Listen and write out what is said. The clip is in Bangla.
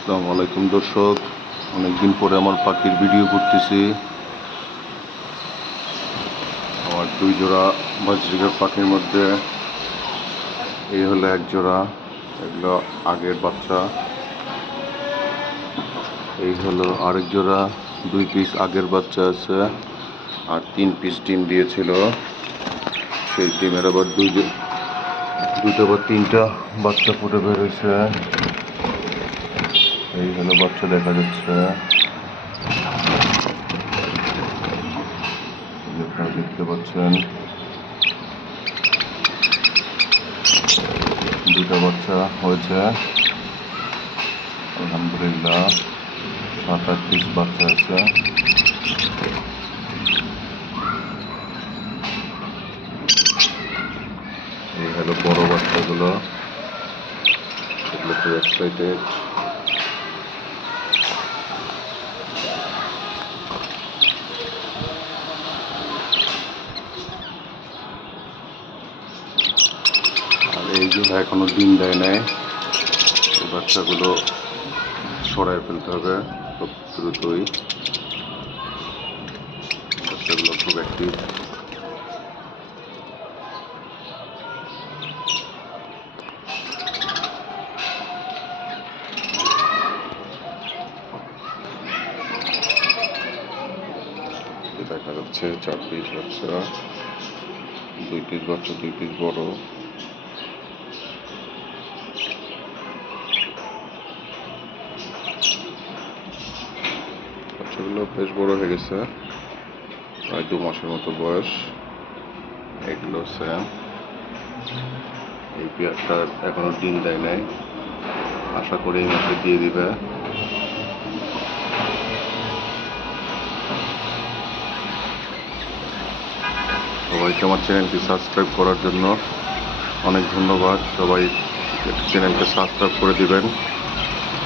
আসসালামু আলাইকুম দর্শক, অনেকদিন পরে আমার পাখির ভিডিও করতেছি। আমার দুই জোড়া বাজরিকার পাখির মধ্যে এই হলো এক জোড়া, এগুলো আগের বাচ্চা। এই হলো আরেক জোড়া, 2 পিস আগের বাচ্চা আছে আর 3 পিস ডিম দিয়েছিল। সেই ডিমের আবার দুটো বা তিনটা বাচ্চা ফুটে বেরোইছে। এই হলো বাচ্চা দেখা যাচ্ছে, আপনারা দেখতে পাচ্ছেন। দুটা বাচ্চা হয়েছে আলহামদুলিল্লাহ। 7-8 পিস বাচ্চা আছে। এই হলো বড় বাচ্চাগুলো, এগুলো খুব এক্সাইটেড। আর এইগুলো এখনো ডিম দেয় নাই, এই বাচ্চাগুলো সরাই ফেলতে হবে খুব দ্রুতই। বাচ্চাগুলো খুব অ্যাক্টিভ। দেখা যাচ্ছে 4 পিস বাচ্চা, 2 পিস বাচ্চা, 2 পিস বড়। বাচ্চাগুলো বেশ বড় হয়ে গেছে, প্রায় 2 মাসের মতো বয়স। এগুলো সেম। এই পেয়ারটা এখনো ডিম দেয় নাই, আশা করি এই মাসে দিয়ে দিবে। সবাইকে আমার চ্যানেলটি সাবস্ক্রাইব করার জন্য অনেক ধন্যবাদ। সবাই চ্যানেলকে সাবস্ক্রাইব করে দিবেন।